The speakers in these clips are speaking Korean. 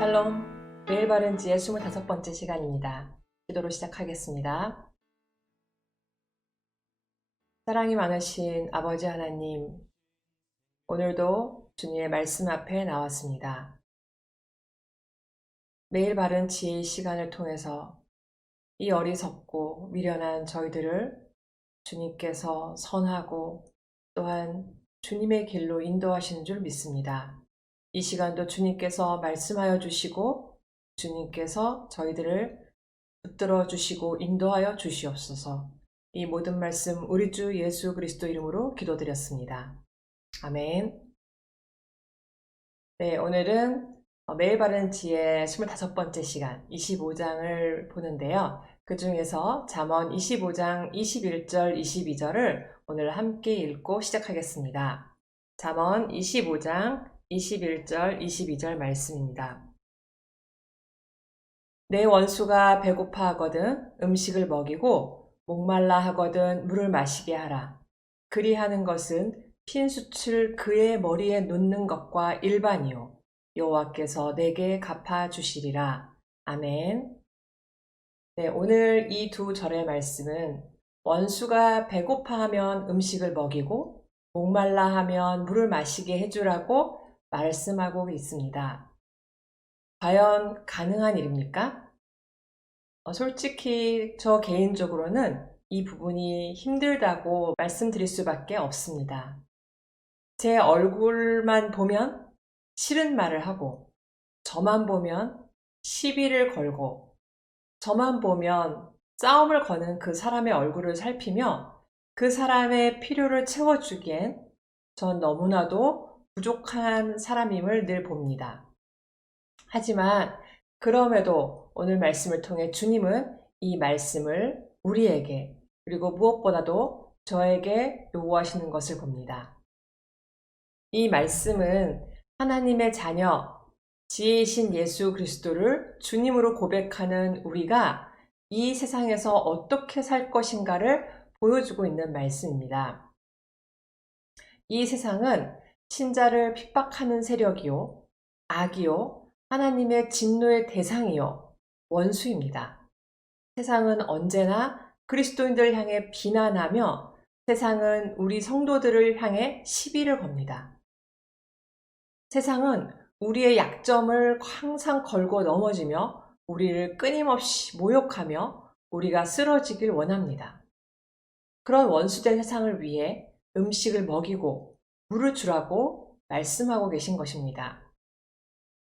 샬롬, 매일 바른 지혜 25번째 시간입니다. 기도로 시작하겠습니다. 사랑이 많으신 아버지 하나님, 오늘도 주님의 말씀 앞에 나왔습니다. 매일 바른 지혜의 시간을 통해서 이 어리석고 미련한 저희들을 주님께서 선하고 또한 주님의 길로 인도하시는 줄 믿습니다. 이 시간도 주님께서 말씀하여 주시고 주님께서 저희들을 붙들어 주시고 인도하여 주시옵소서. 이 모든 말씀 우리 주 예수 그리스도 이름으로 기도드렸습니다. 아멘. 네, 오늘은 매일 바른 지혜 25번째 시간 25장을 보는데요. 그 중에서 잠언 25장 21절 22절을 오늘 함께 읽고 시작하겠습니다. 잠언 25장 21절 22절 말씀입니다. 내 원수가 배고파 하거든 음식을 먹이고 목말라 하거든 물을 마시게 하라. 그리하는 것은 핀수칠 그의 머리에 놓는 것과 일반이요 여호와께서 내게 갚아주시리라. 아멘. 네, 오늘 이 두 절의 말씀은 원수가 배고파하면 음식을 먹이고 목말라 하면 물을 마시게 해주라고 말씀하고 있습니다. 과연 가능한 일입니까? 솔직히 저 개인적으로는 이 부분이 힘들다고 말씀드릴 수밖에 없습니다. 제 얼굴만 보면 싫은 말을 하고, 저만 보면 시비를 걸고, 저만 보면 싸움을 거는 그 사람의 얼굴을 살피며 그 사람의 필요를 채워주기엔 전 너무나도 부족한 사람임을 늘 봅니다. 하지만 그럼에도 오늘 말씀을 통해 주님은 이 말씀을 우리에게 그리고 무엇보다도 저에게 요구하시는 것을 봅니다. 이 말씀은 하나님의 자녀, 지혜이신 예수 그리스도를 주님으로 고백하는 우리가 이 세상에서 어떻게 살 것인가를 보여주고 있는 말씀입니다. 이 세상은 신자를 핍박하는 세력이요, 악이요, 하나님의 진노의 대상이요, 원수입니다. 세상은 언제나 그리스도인들을 향해 비난하며 세상은 우리 성도들을 향해 시비를 겁니다. 세상은 우리의 약점을 항상 걸고 넘어지며 우리를 끊임없이 모욕하며 우리가 쓰러지길 원합니다. 그런 원수된 세상을 위해 음식을 먹이고 물을 주라고 말씀하고 계신 것입니다.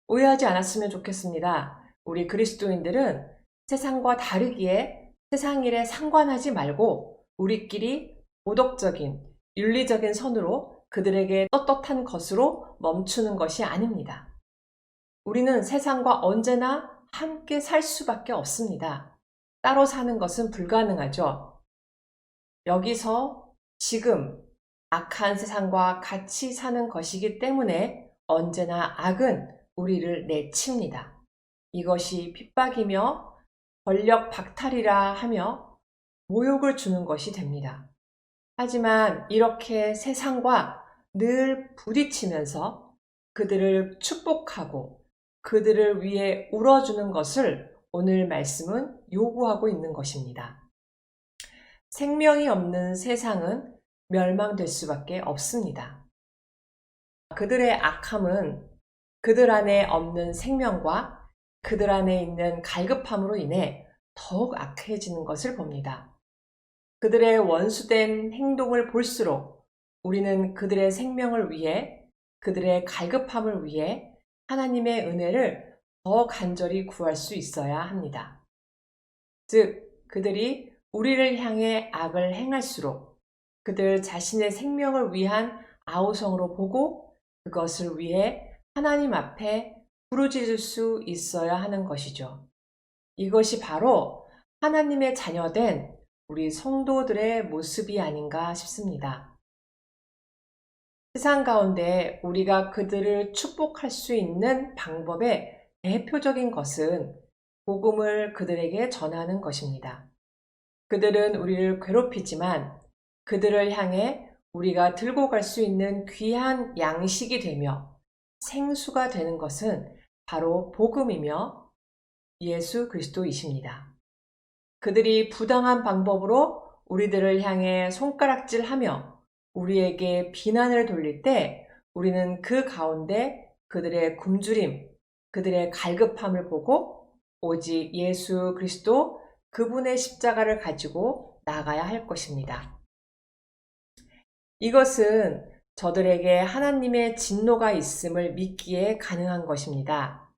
오해하지 않았으면 좋겠습니다. 우리 그리스도인들은 세상과 다르기에 세상 일에 상관하지 말고 우리끼리 도덕적인, 윤리적인 선으로 그들에게 떳떳한 것으로 멈추는 것이 아닙니다. 우리는 세상과 언제나 함께 살 수밖에 없습니다. 따로 사는 것은 불가능하죠. 여기서 지금 악한 세상과 같이 사는 것이기 때문에 언제나 악은 우리를 내칩니다. 이것이 핍박이며 권력 박탈이라 하며 모욕을 주는 것이 됩니다. 하지만 이렇게 세상과 늘 부딪히면서 그들을 축복하고 그들을 위해 울어주는 것을 오늘 말씀은 요구하고 있는 것입니다. 생명이 없는 세상은 멸망될 수밖에 없습니다. 그들의 악함은 그들 안에 없는 생명과 그들 안에 있는 갈급함으로 인해 더욱 악해지는 것을 봅니다. 그들의 원수된 행동을 볼수록 우리는 그들의 생명을 위해, 그들의 갈급함을 위해 하나님의 은혜를 더 간절히 구할 수 있어야 합니다. 즉, 그들이 우리를 향해 악을 행할수록 그들 자신의 생명을 위한 아우성으로 보고 그것을 위해 하나님 앞에 부르짖을 수 있어야 하는 것이죠. 이것이 바로 하나님의 자녀된 우리 성도들의 모습이 아닌가 싶습니다. 세상 가운데 우리가 그들을 축복할 수 있는 방법의 대표적인 것은 복음을 그들에게 전하는 것입니다. 그들은 우리를 괴롭히지만 그들을 향해 우리가 들고 갈 수 있는 귀한 양식이 되며 생수가 되는 것은 바로 복음이며 예수 그리스도이십니다. 그들이 부당한 방법으로 우리들을 향해 손가락질하며 우리에게 비난을 돌릴 때 우리는 그 가운데 그들의 굶주림, 그들의 갈급함을 보고 오직 예수 그리스도 그분의 십자가를 가지고 나가야 할 것입니다. 이것은 저들에게 하나님의 진노가 있음을 믿기에 가능한 것입니다.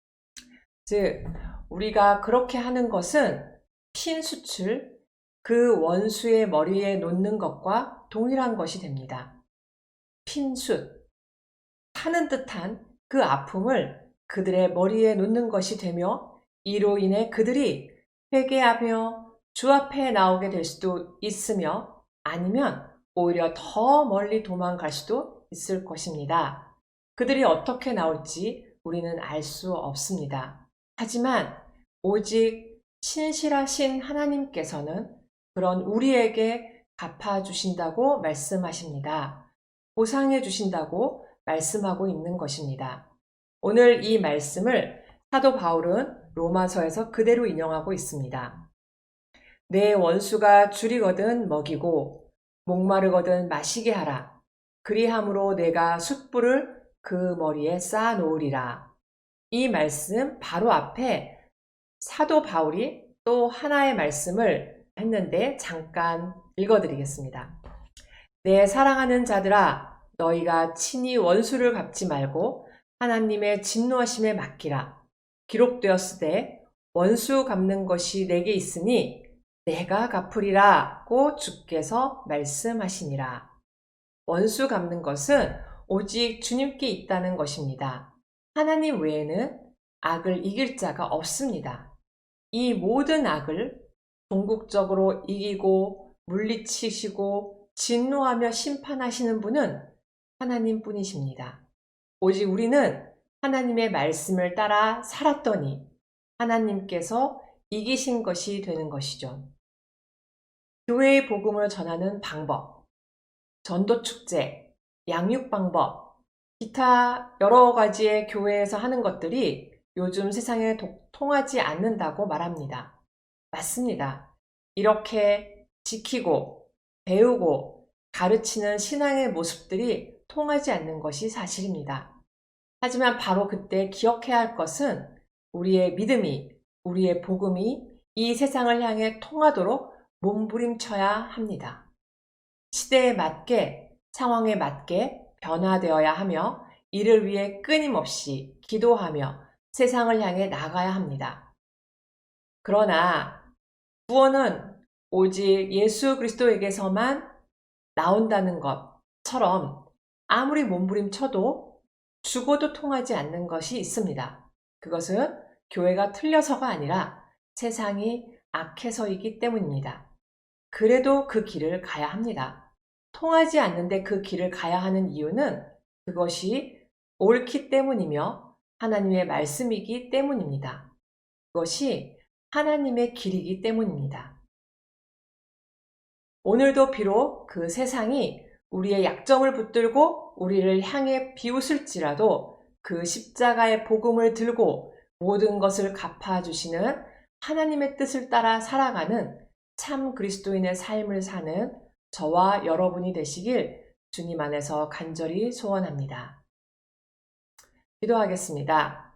즉, 우리가 그렇게 하는 것은 핀수출, 그 원수의 머리에 놓는 것과 동일한 것이 됩니다. 핀숫, 타는 듯한 그 아픔을 그들의 머리에 놓는 것이 되며 이로 인해 그들이 회개하며 주 앞에 나오게 될 수도 있으며 아니면 오히려 더 멀리 도망갈 수도 있을 것입니다. 그들이 어떻게 나올지 우리는 알 수 없습니다. 하지만 오직 신실하신 하나님께서는 그런 우리에게 갚아주신다고 말씀하십니다. 보상해 주신다고 말씀하고 있는 것입니다. 오늘 이 말씀을 사도 바울은 로마서에서 그대로 인용하고 있습니다. 내 원수가 줄이거든 먹이고 목마르거든 마시게 하라. 그리함으로 내가 숯불을 그 머리에 쌓아 놓으리라. 이 말씀 바로 앞에 사도 바울이 또 하나의 말씀을 했는데 잠깐 읽어드리겠습니다. 내 사랑하는 자들아, 너희가 친히 원수를 갚지 말고 하나님의 진노하심에 맡기라. 기록되었으되 원수 갚는 것이 내게 있으니 내가 갚으리라고 주께서 말씀하시니라. 원수 갚는 것은 오직 주님께 있다는 것입니다. 하나님 외에는 악을 이길 자가 없습니다. 이 모든 악을 궁극적으로 이기고 물리치시고 진노하며 심판하시는 분은 하나님 뿐이십니다. 오직 우리는 하나님의 말씀을 따라 살았더니 하나님께서 이기신 것이 되는 것이죠. 교회의 복음을 전하는 방법, 전도축제, 양육방법, 기타 여러 가지의 교회에서 하는 것들이 요즘 세상에 통하지 않는다고 말합니다. 맞습니다. 이렇게 지키고 배우고 가르치는 신앙의 모습들이 통하지 않는 것이 사실입니다. 하지만 바로 그때 기억해야 할 것은 우리의 믿음이, 우리의 복음이 이 세상을 향해 통하도록 몸부림쳐야 합니다. 시대에 맞게, 상황에 맞게 변화되어야 하며 이를 위해 끊임없이 기도하며 세상을 향해 나가야 합니다. 그러나 구원은 오직 예수 그리스도에게서만 나온다는 것처럼 아무리 몸부림쳐도 죽어도 통하지 않는 것이 있습니다. 그것은 교회가 틀려서가 아니라 세상이 악해서이기 때문입니다. 그래도 그 길을 가야 합니다. 통하지 않는데 그 길을 가야 하는 이유는 그것이 옳기 때문이며 하나님의 말씀이기 때문입니다. 그것이 하나님의 길이기 때문입니다. 오늘도 비록 그 세상이 우리의 약점을 붙들고 우리를 향해 비웃을지라도 그 십자가의 복음을 들고 모든 것을 갚아주시는 하나님의 뜻을 따라 살아가는 참 그리스도인의 삶을 사는 저와 여러분이 되시길 주님 안에서 간절히 소원합니다. 기도하겠습니다.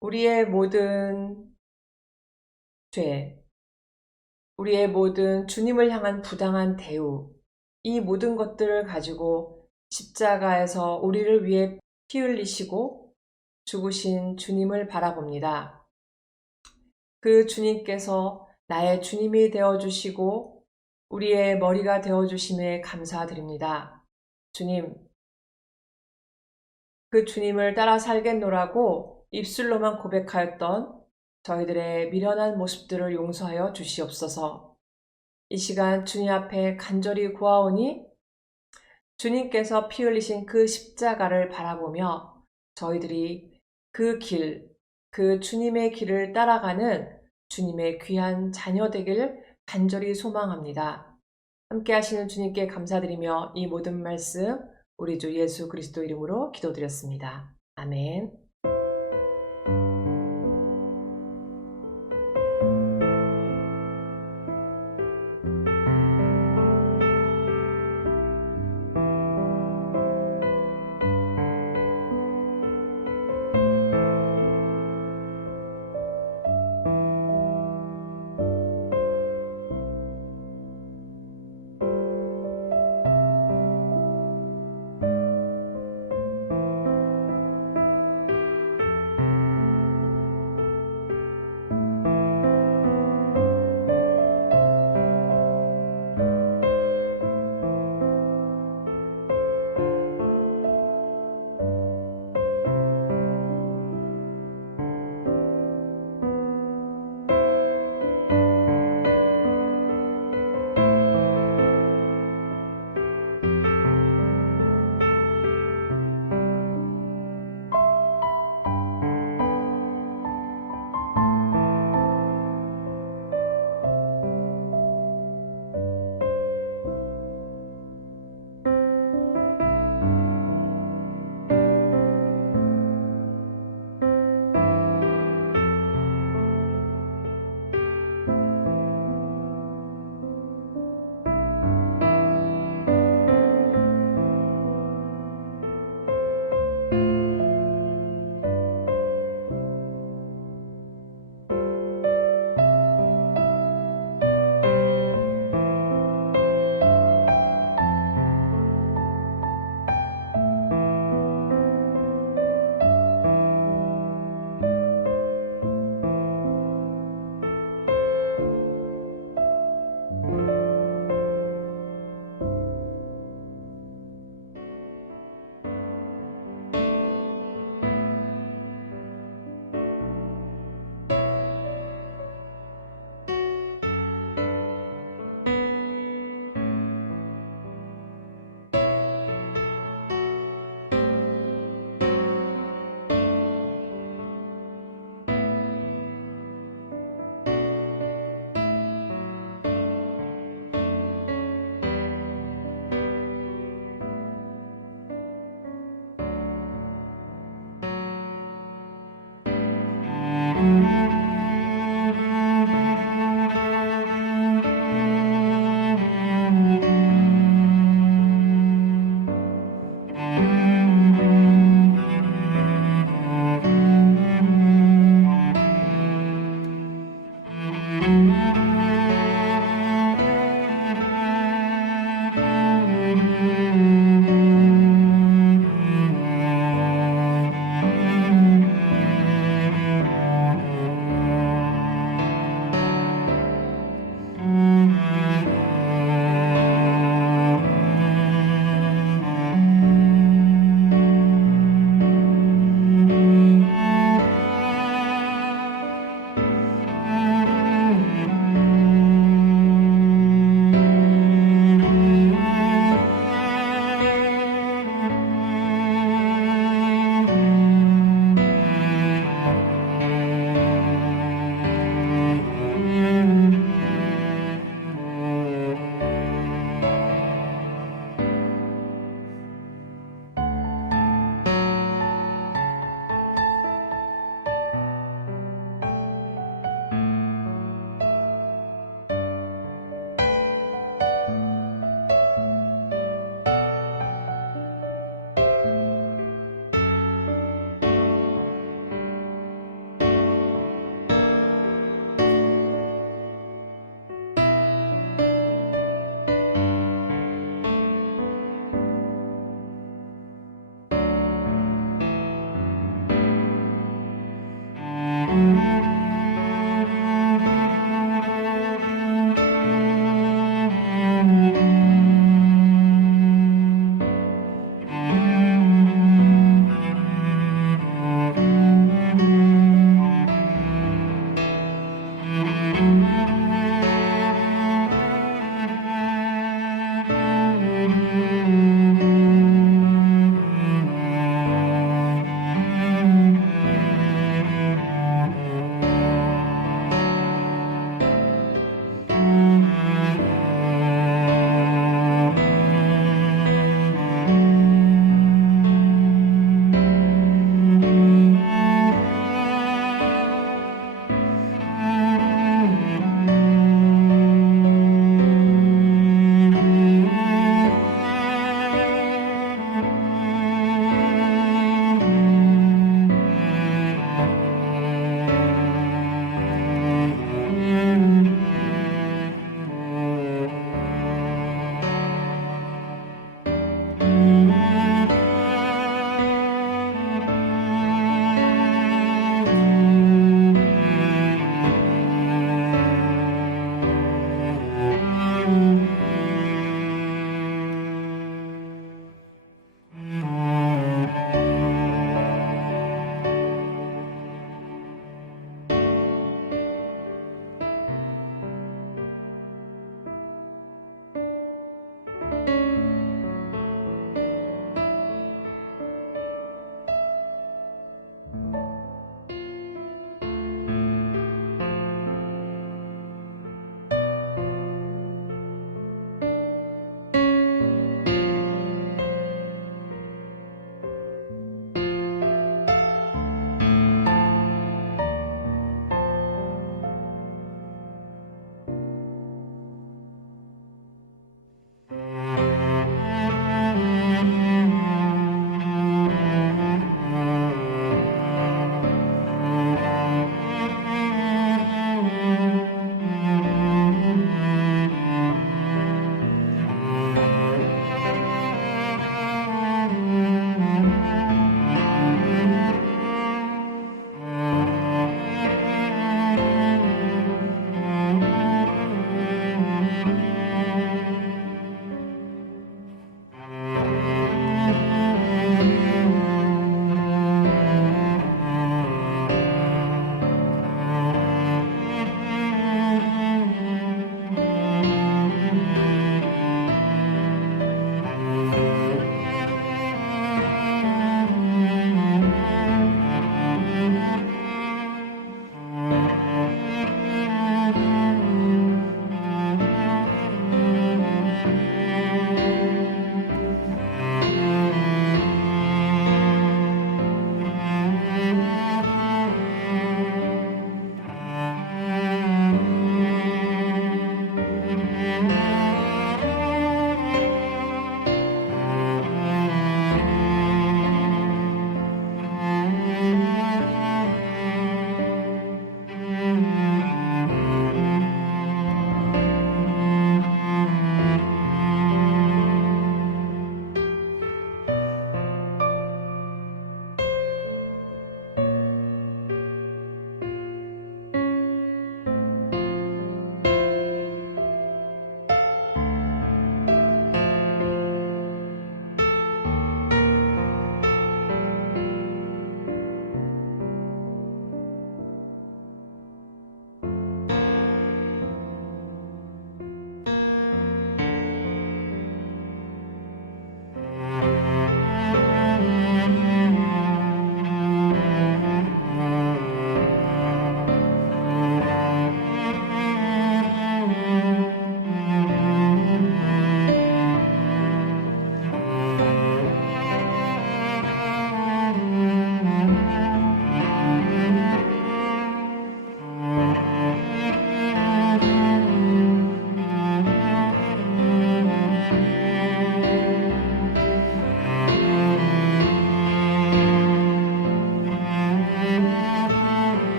우리의 모든 죄, 우리의 모든 주님을 향한 부당한 대우, 이 모든 것들을 가지고 십자가에서 우리를 위해 피 흘리시고 죽으신 주님을 바라봅니다. 그 주님께서 나의 주님이 되어주시고 우리의 머리가 되어주심에 감사드립니다. 주님, 그 주님을 따라 살겠노라고 입술로만 고백하였던 저희들의 미련한 모습들을 용서하여 주시옵소서. 이 시간 주님 앞에 간절히 구하오니 주님께서 피 흘리신 그 십자가를 바라보며 저희들이 그 길, 그 주님의 길을 따라가는 주님의 귀한 자녀 되길 간절히 소망합니다. 함께 하시는 주님께 감사드리며 이 모든 말씀 우리 주 예수 그리스도 이름으로 기도드렸습니다. 아멘.